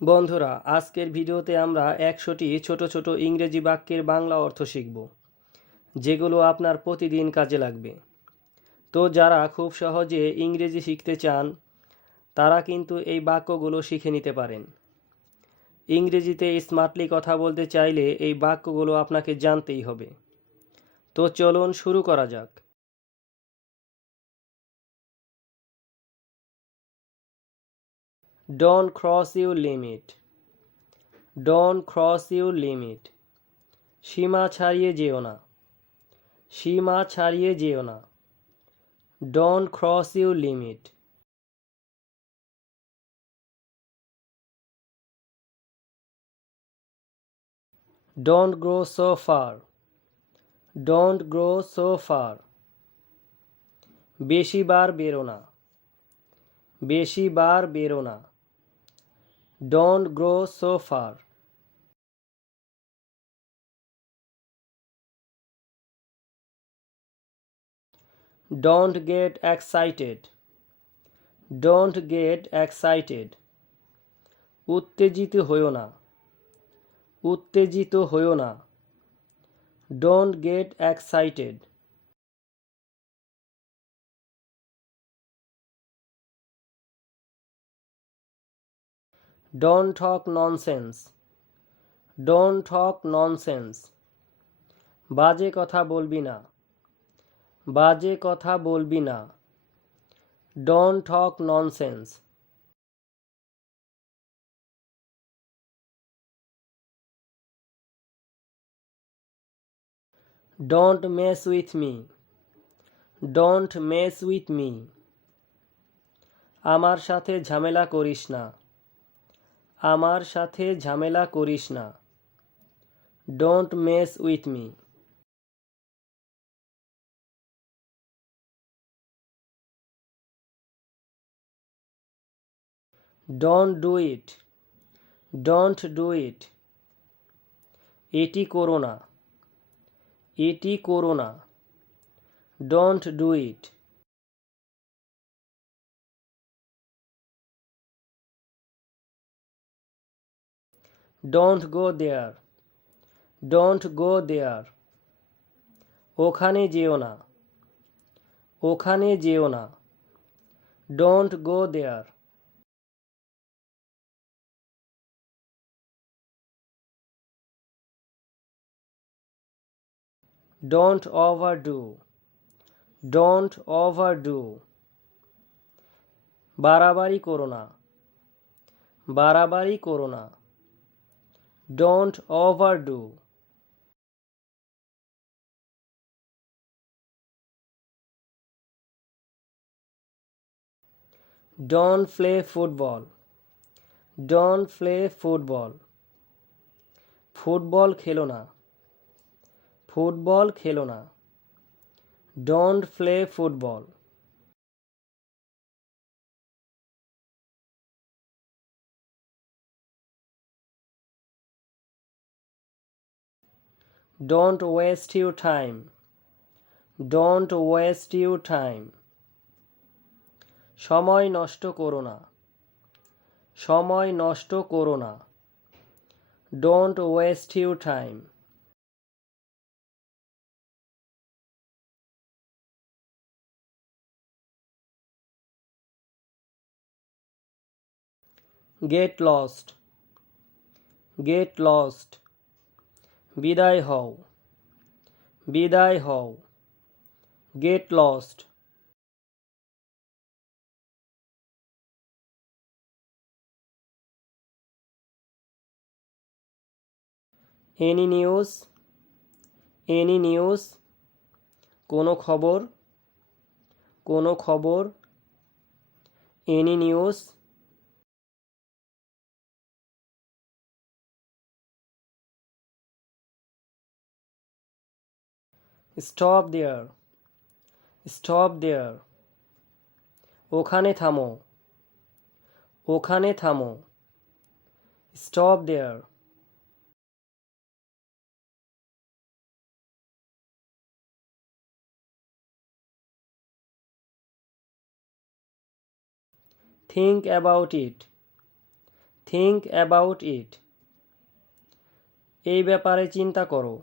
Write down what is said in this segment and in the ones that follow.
বন্ধুরা, আজকের ভিডিওতে আমরা 100টি ছোট ছোট ইংরেজি বাক্যের বাংলা অর্থ শিখব, যেগুলো আপনার প্রতিদিন কাজে লাগবে। তো যারা খুব সহজে ইংরেজি শিখতে চান, তারা কিন্তু এই বাক্যগুলো শিখে নিতে পারেন। ইংরেজিতে স্মার্টলি কথা বলতে চাইলে এই বাক্যগুলো আপনাকে জানতেই হবে। তো চলুন শুরু করা যাক। Don't cross your limit. Don't cross your limit. সীমা ছাড়িয়ে যেও না। সীমা ছাড়িয়ে যেও না। Don't cross your limit. Don't go so far. Don't go so far. বেশি বার বেরো না। বেশি বার বেরো না। Don't go so far. Don't get excited. Don't get excited. উত্তেজিত হইও না। উত্তেজিত হইও না। Don't get excited. Don't talk nonsense. Don't talk nonsense. বাজে কথা বলবি না। বাজে কথা বলবি না। Don't talk nonsense. Don't mess with me. Don't mess with me. আমার সাথে ঝামেলা করিস না। আমার সাথে ঝামেলা করিস না। Don't mess with me. Don't do it. Don't do it. এটি করো না। এটি করো না। Don't do it. Don't go there. Don't go there. ওখানে যেও না। ওখানে যেও না। Don't go there. Don't overdo. Don't overdo. বাড়াবাড়ি করো না। বাড়াবাড়ি করো না। Don't overdo. Don't play football. Don't play football. Football খেলো না। ফুটবল খেলো না। Don't play football. Don't waste your time. Don't waste your time. সময় নষ্ট করো না। সময় নষ্ট করো না। Don't waste your time. Get lost. Get lost. বিদায় হও। বিদায় হও। Get lost. Any news? Any news? কোনো খবর? কোনো খবর? Any news? Stop there. Stop there. ওখানে থামো। ওখানে থামো। Stop there. Think about it. think about it. এই ব্যাপারে চিন্তা করো।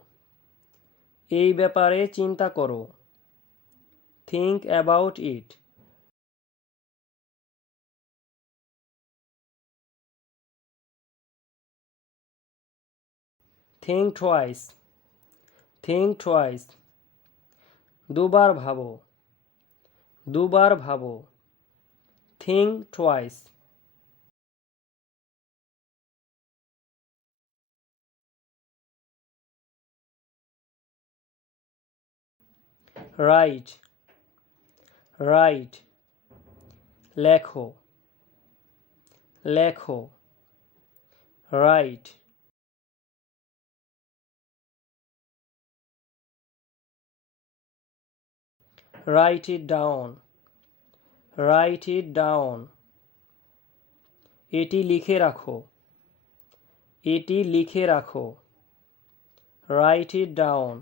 এই ব্যাপারে চিন্তা করো। think about it. think twice. think twice. দুবার ভাবো। দুবার ভাবো। think twice. write. write. লেখো। লেখো। write. write it down. write it down. এটি লিখে রাখো। এটি লিখে রাখো। write it down.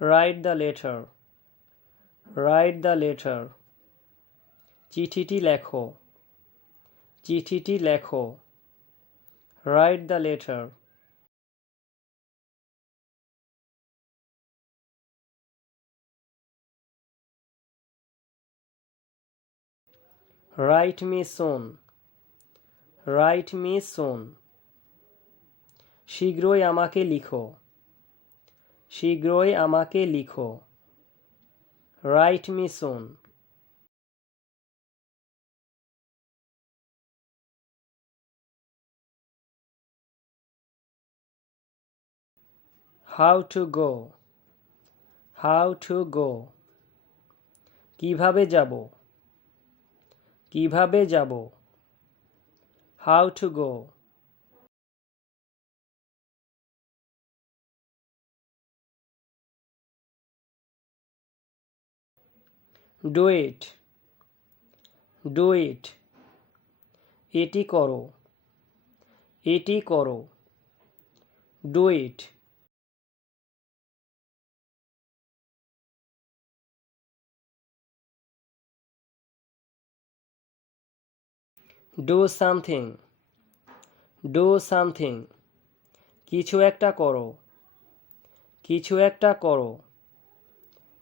write the letter. write the letter. চিঠিটি লেখো। চিঠিটি লেখো। write the letter. write me soon. write me soon. শীঘ্রই আমাকে লিখো। শীঘ্রই আমাকে লিখো। write me soon. how to go. how to go. কিভাবে যাব। কিভাবে যাব। how to go. do it. do it. এটি করো। এটি করো। do it. do something. do something. কিছু একটা করো। কিছু একটা করো।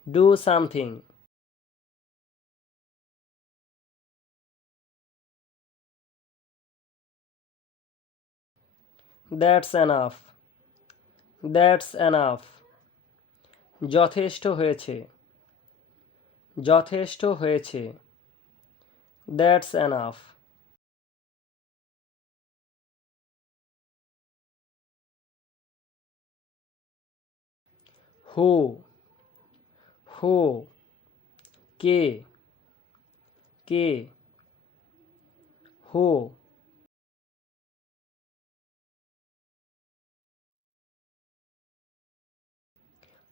do something. that's enough. that's enough. যথেষ্ট হয়েছে। যথেষ্ট হয়েছে। that's enough. who. who. K. K. who.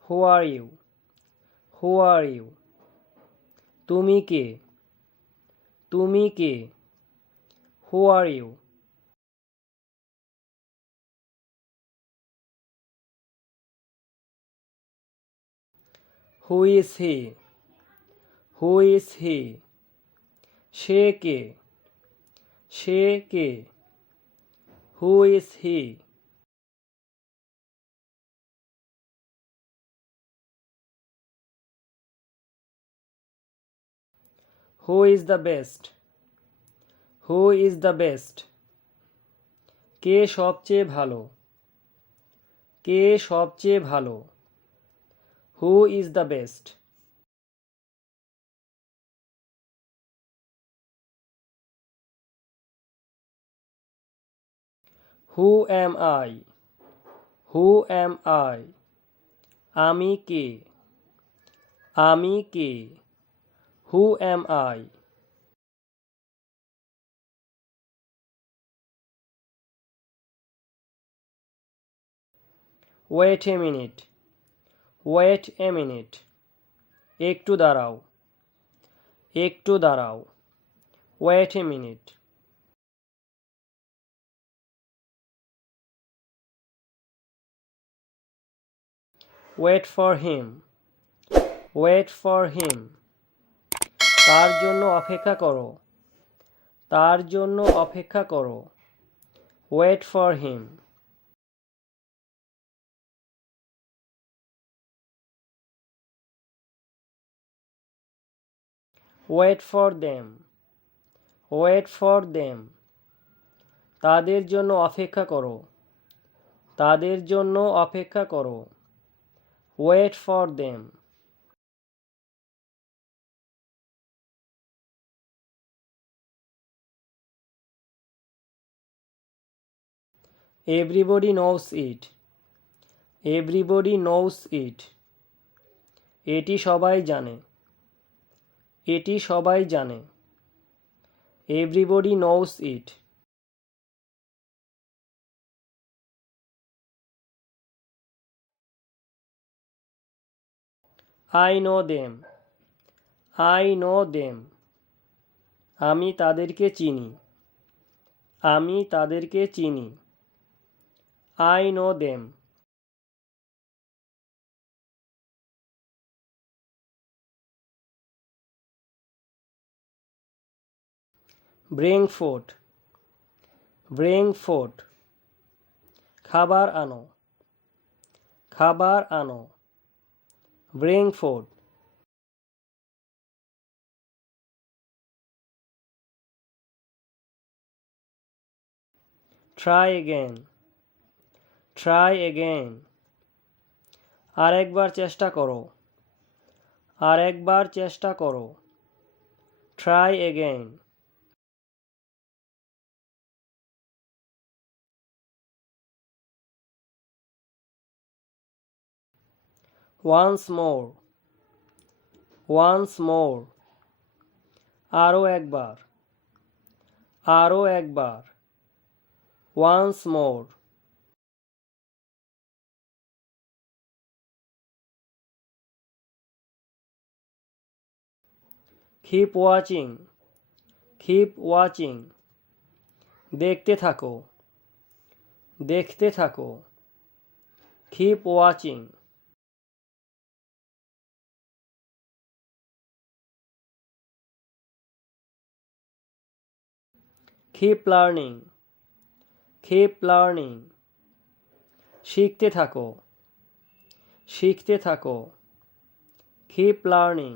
who are you. who are you. তুমি কে। তুমি কে। who are you. who is he. who is he. Say K. Say K. who is he. who is the best. who is the best. কে সবচেয়ে ভালো। কে সবচেয়ে ভালো। who is the best. who am I. who am I. আমি কে। আমি কে। who am I. wait a minute. wait a minute. একটু দাঁড়াও। একটু দাঁড়াও। wait a minute. wait for him. Wait for him, তার জন্য অপেক্ষা করো, তার জন্য অপেক্ষা করো। Wait for him. Wait for them, wait for them, তাদের জন্য অপেক্ষা করো, তাদের জন্য অপেক্ষা করো। Wait for them. Everybody knows it, everybody knows it, এটি সবাই জানে, এটি সবাই জানে। Everybody knows it. I know them, I know them, আমি তাদেরকে চিনি, আমি তাদেরকে চিনি। I know them. Bring food, bring food, খাবার আনো, খাবার আনো। Bring food. Try again, try again, আরেকবার চেষ্টা করো, আরেকবার চেষ্টা করো। Try again. Once more, once more, আরও একবার, আরও একবার। Once more. Keep watching, keep watching, দেখতে থাকো, দেখতে থাকো। Keep watching. Keep learning, keep learning, শিখতে থাকো, শিখতে থাকো। Keep learning.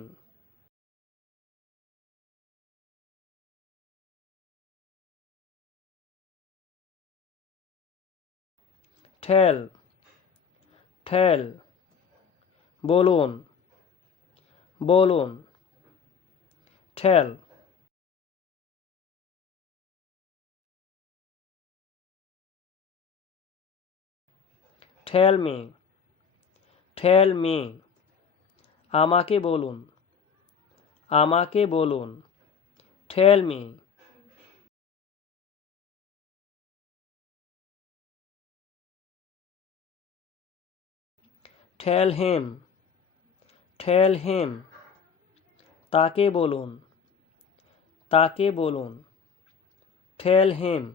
টেল, টেল, বলুন, বলুন। টেল। টেল মি, টেল মি, আমাকে বলুন, আমাকে বলুন। Tell me. টেল হিম, টেল হিম, তাকে বলুন, তাকে বলুন। Tell him.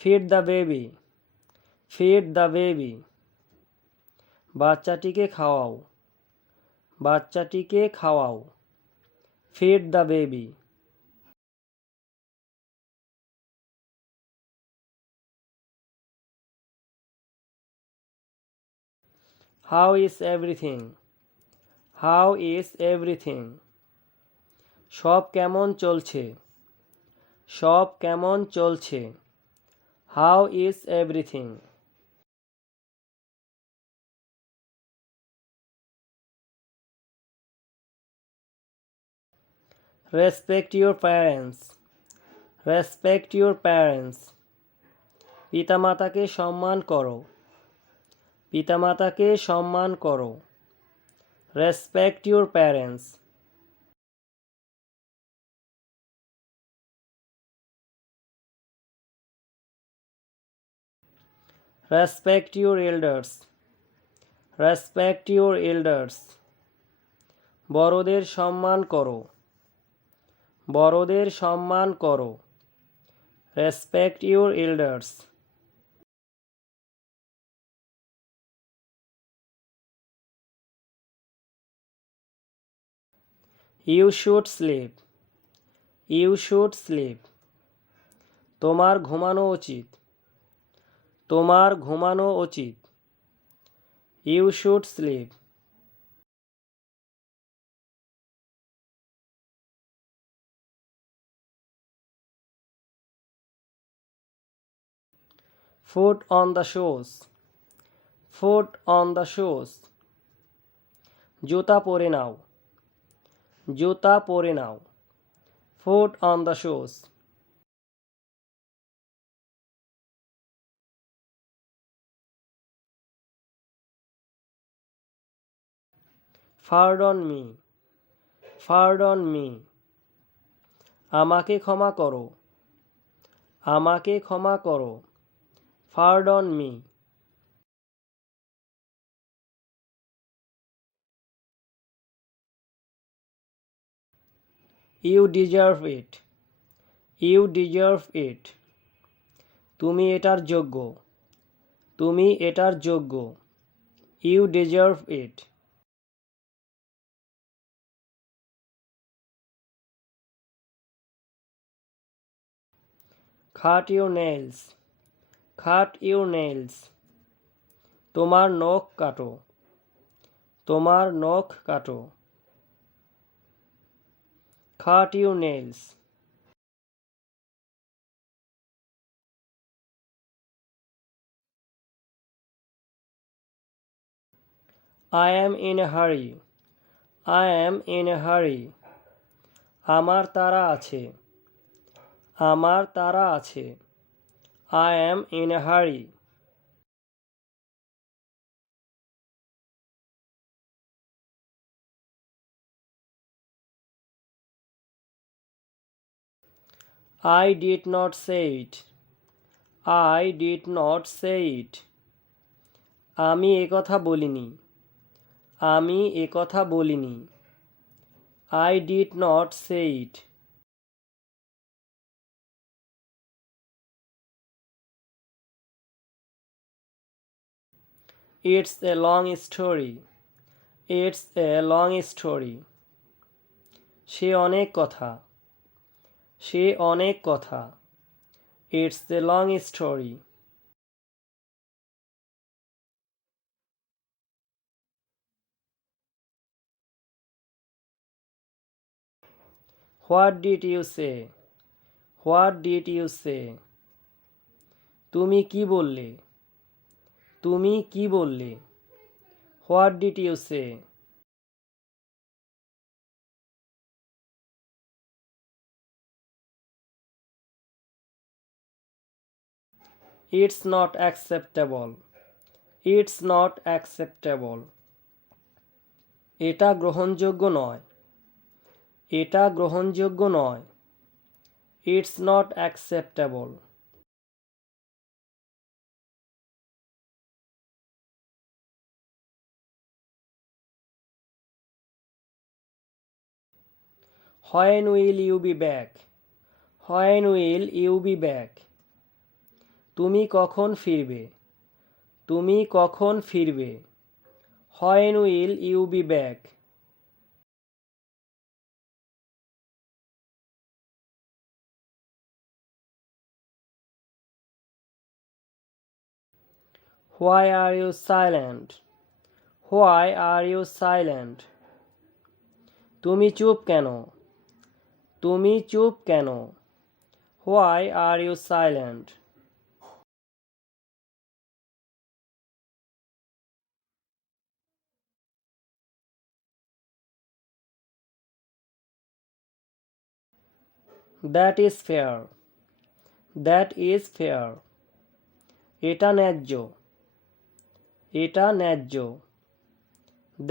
Feed the baby, feed the baby, বাচ্চাটিকে খাওয়াও, বাচ্চাটিকে খাওয়াও। Feed the baby. How is everything, how is everything, সব কেমন চলছে, সব কেমন চলছে। How is everything. Respect your parents, respect your parents, পিতামাতাকে সম্মান করো, পিতামাতাকে সম্মান করো। Respect your parents. Respect your elders, respect your elders, বড়দের সম্মান করো, বড়দের সম্মান করো। Respect your elders. You should sleep. You should sleep. তোমার ঘুমানো উচিত। তোমার ঘুমানো উচিত। You should sleep. Foot on the shoes. Foot on the shoes. জুতা পরে নাও। জুতা পরে নাও। Foot on the shoes. Pardon me. Pardon me. আমাকে ক্ষমা করো। আমাকে ক্ষমা করো। Pardon me. You deserve it. You deserve it. তুমি এটার যোগ্য। তুমি এটার যোগ্য। You deserve it. Cut your nails. Cut your nails. তোমার নখ কাটো। তোমার নখ কাটো। Cut your nails. I am in a hurry. I am in a hurry. আমার তাড়া আছে। আমার তাড়া আছে। I am in a hurry. I did not say it. I did not say it. আমি একথা বলিনি। আমি একথা বলিনি। I did not say it. It's a long story. It's a long story. সে অনেক কথা। সে অনেক কথা। It's a long story. What did you say? What did you say? তুমি কি বললে? তুমি কি বললে? What did you say? It's not acceptable. It's not acceptable. এটা গ্রহণযোগ্য নয়। এটা গ্রহণযোগ্য নয়। It's not acceptable. When will you be back? When will you be back? তুমি কখন ফিরবে? তুমি কখন ফিরবে? When will you be back? Why are you silent? Why are you silent? তুমি চুপ কেন? তুমি চুপ কেন? Why are you silent? That is fair. That is fair. এটা ন্যায্য। এটা ন্যায্য।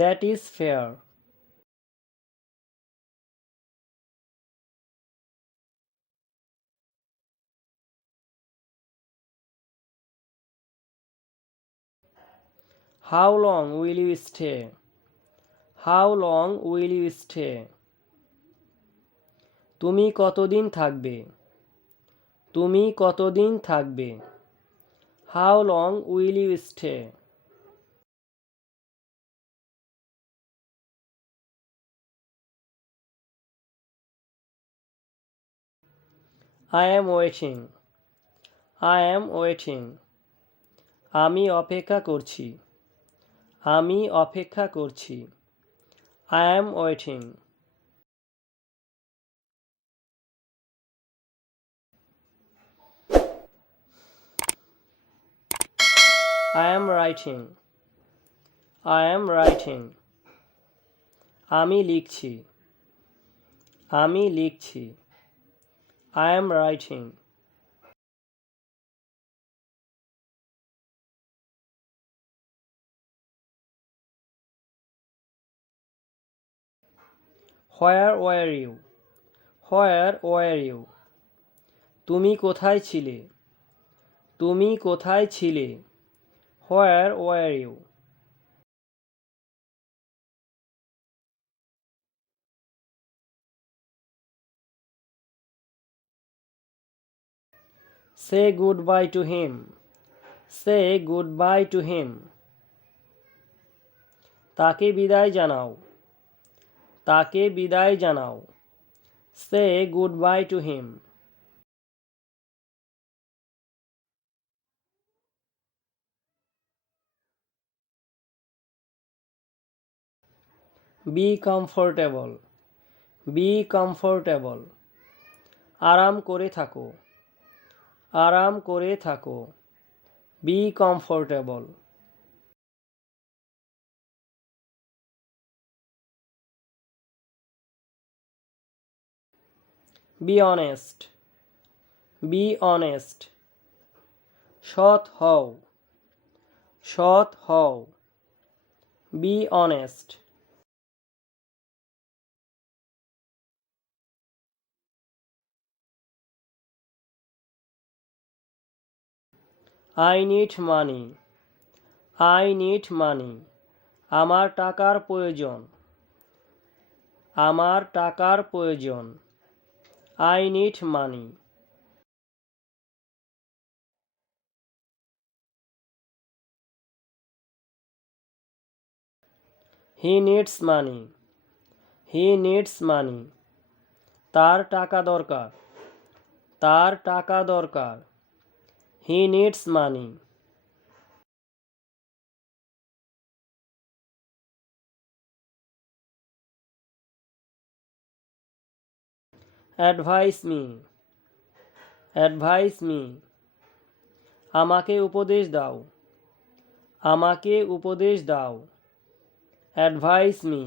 That is fair. How long will you stay? How long will you stay? তুমি কতদিন থাকবে? তুমি কতদিন থাকবে? How long will you stay? I am waiting. I am waiting. আমি অপেক্ষা করছি। আমি অপেক্ষা করছি। I am waiting. I am writing. I am writing. আমি লিখছি। আমি লিখছি। I am writing. Where were you? Where were you? তুমি কোথায় ছিলে? তুমি কোথায় ছিলে? Where were you? Say goodbye to him. Say goodbye to him. তাকে বিদায় জানাও। তাকে বিদায় জানাও। Say goodbye to him. Be comfortable. Be comfortable. আরাম করে থাকো। আরাম করে থাকো। Be comfortable. Be honest. Be honest. সৎ হও। সৎ হও। Be honest. I need money. I need money. আমার টাকার প্রয়োজন। আমার টাকার প্রয়োজন। I need money. He needs money. He needs money. তার টাকা দরকার। তার টাকা দরকার। He needs money. Advise me. Advise me. আমাকে উপদেশ দাও। আমাকে উপদেশ দাও। Advise me.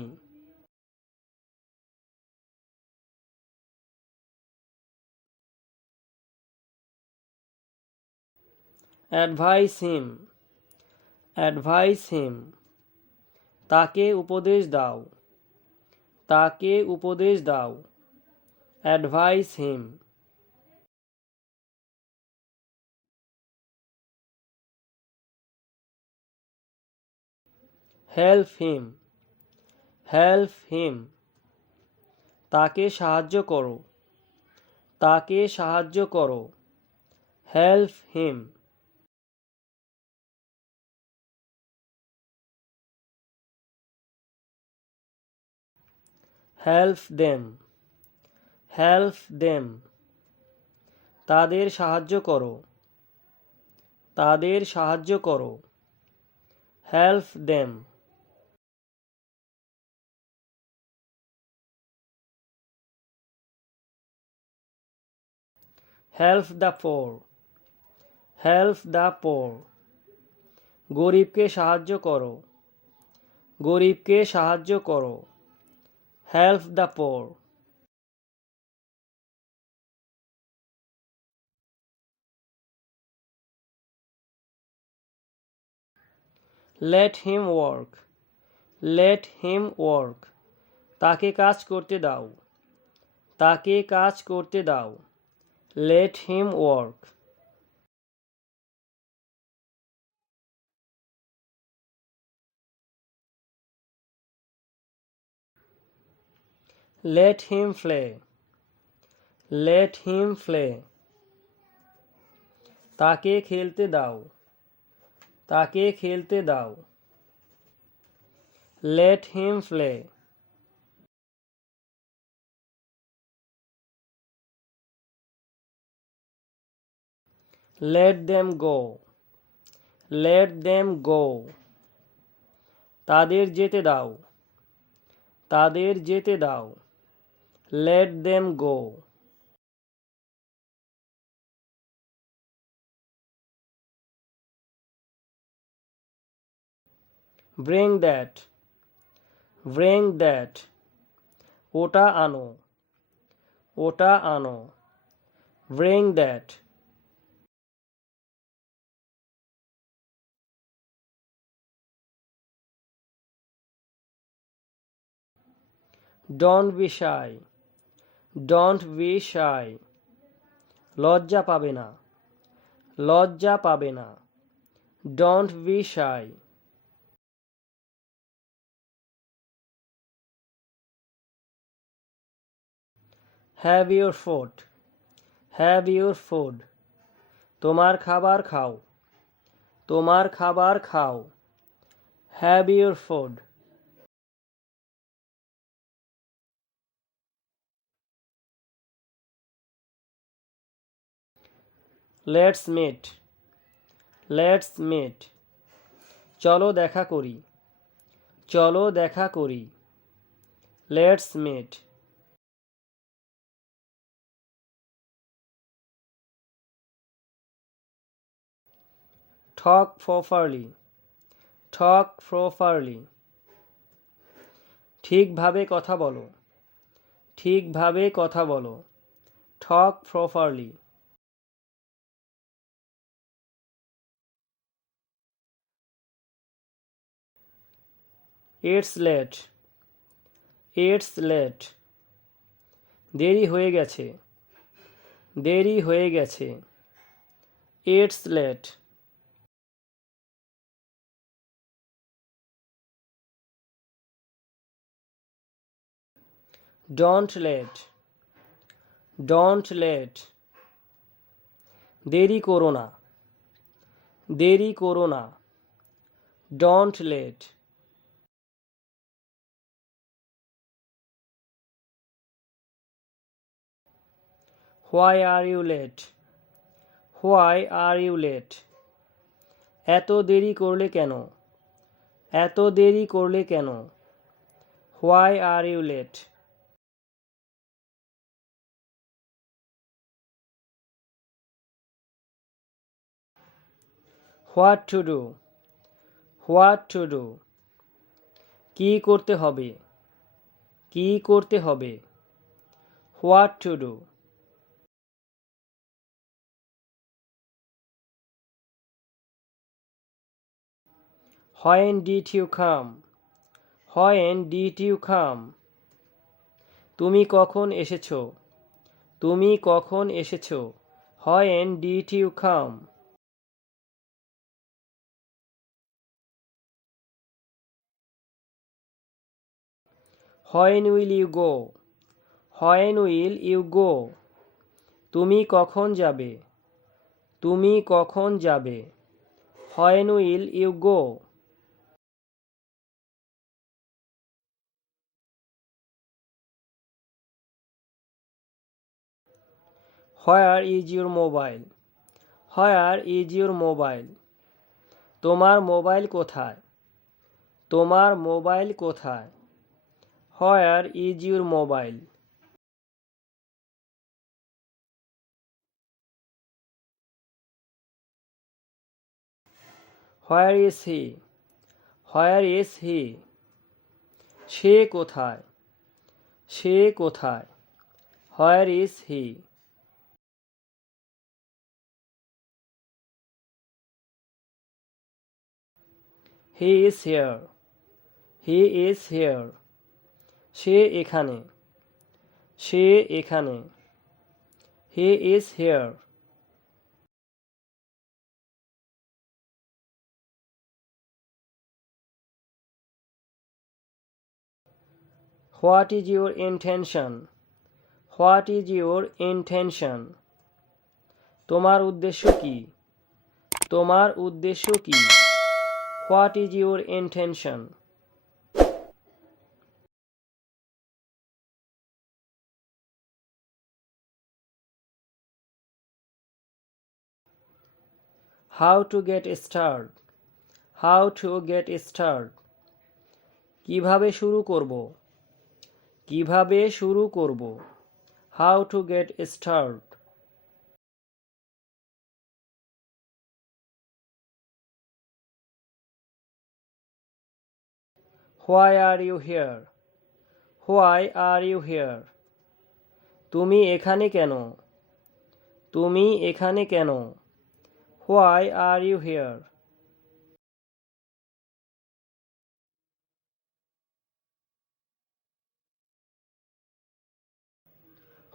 Advise him. Advise him. তাকে উপদেশ দাও। তাকে উপদেশ দাও। Advise him. Help him. Help him. তাকে সাহায্য করো। তাকে সাহায্য করো। Help him. Help them. Help them. তাদের সাহায্য করো। তাদের সাহায্য করো। Help them. Help the poor. Help the poor. গরিবকে সাহায্য করো। গরিবকে সাহায্য করো। Help the poor. Let him work. Let him work. তাকে কাজ করতে দাও। তাকে কাজ করতে দাও। Let him work. Let him play. Let him play. তাকে খেলতে দাও, তাকে খেলতে দাও। Let him play. Let them go. Let them go. তাদের যেতে দাও, তাদের যেতে দাও। Let them go. Bring that. Bring that. ওটা আনো, ওটা আনো। Bring that. Don't be shy. Don't be shy. লজ্জা পাবে না, লজ্জা পাবে না। Don't be shy. Have your food. Have your food. তোমার খাবার খাও, তোমার খাবার খাও। Have your food. Let's meet. Let's meet. চলো দেখা করি, চলো দেখা করি। Let's meet. Talk properly. Talk properly. ঠিকভাবে কথা বলো, ঠিকভাবে কথা বলো। Talk properly. It's late. It's late. দেরি হয়ে গেছে, দেরি হয়ে গেছে। It's late. Don't let. Don't let. দেরি করো না, দেরি করো না। Don't let. Why are you late? Why are you late? এত দেরি করলে কেন, এত দেরি করলে কেন। Why are you late? What to do? What to do? কি করতে হবে, কি করতে হবে। What to do? When did you come? When did you come? তুমি কখন এসেছো, তুমি কখন এসেছো। When did you come? When will you go? When will you go? তুমি কখন যাবে, তুমি কখন যাবে। When will you go? Where is your mobile? Where is your mobile? তোমার মোবাইল কোথায়, তোমার মোবাইল কোথায়। Where is your mobile? Where is he? Where is he? সে কোথায়, সে কোথায়। Where is he? He is here. He is here. সে এখানে, সে এখানে। He is here. What is your intention? What is your intention? তোমার উদ্দেশ্য কি, তোমার উদ্দেশ্য কি? What is your intention? How to get start? How to get start? কিভাবে শুরু করব? কিভাবে শুরু করব? How to get start? Why are you here? Why are you here? তুমি এখানে কেন? তুমি এখানে কেন? Why are you here?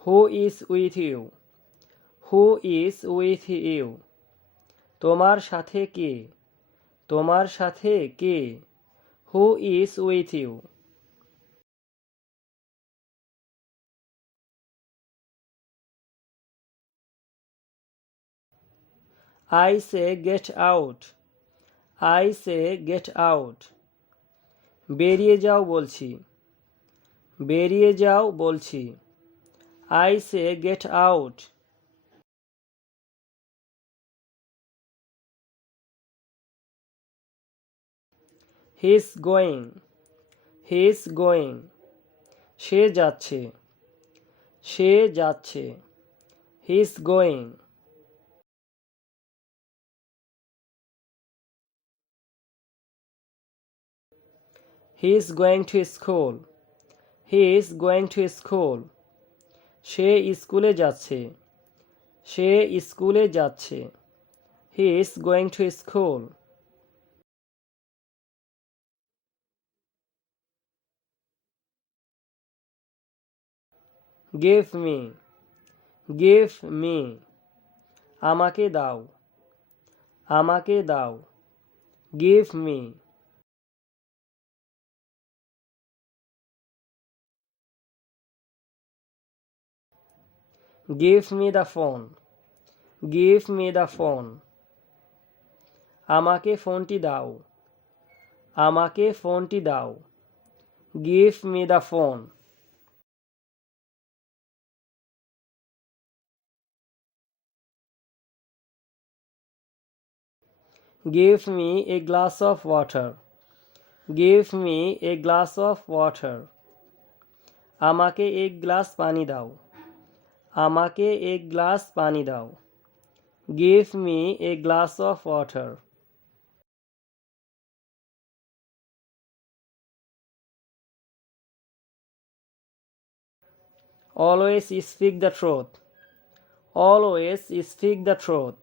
Who is with you? Who is with you? তোমার সাথে কে? তোমার সাথে কে? Who is with you? I say get out. I say get out. বেরিয়ে যাও বলছি। বেরিয়ে যাও বলছি। I say get out. He is going. He is going. সে যাচ্ছে। সে যাচ্ছে। He is going. He is going to school. He is going to school. সে স্কুলে যাচ্ছে। সে স্কুলে যাচ্ছে। He is going to school. Give me. Give me. আমাকে দাও। আমাকে দাও। Give me. Give me the phone. Give me the phone. আমাকে ফোনটি দাও। আমাকে ফোনটি দাও। Give me the phone. Give me a glass of water. Give me a glass of water. আমাকে এক গ্লাস পানি দাও। আমাকে এক গ্লাস পানি দাও। Give me a glass of water. Always speak the truth. Always speak the truth.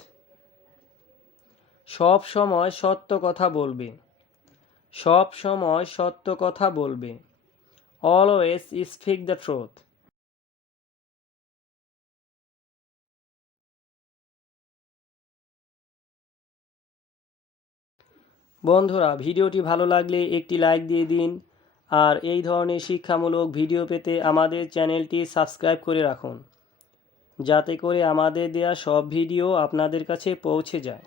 সব সময় সত্য কথা বলবে। সব সময় সত্য কথা বলবে। Always speak the truth. বন্ধুরা, ভিডিওটি ভালো লাগলে একটি লাইক দিয়ে দিন আর এই ধরনের শিক্ষামূলক ভিডিও পেতে আমাদের চ্যানেলটি সাবস্ক্রাইব করে রাখুন, যাতে করে আমাদের দেয়া সব ভিডিও আপনাদের কাছে পৌঁছে যায়।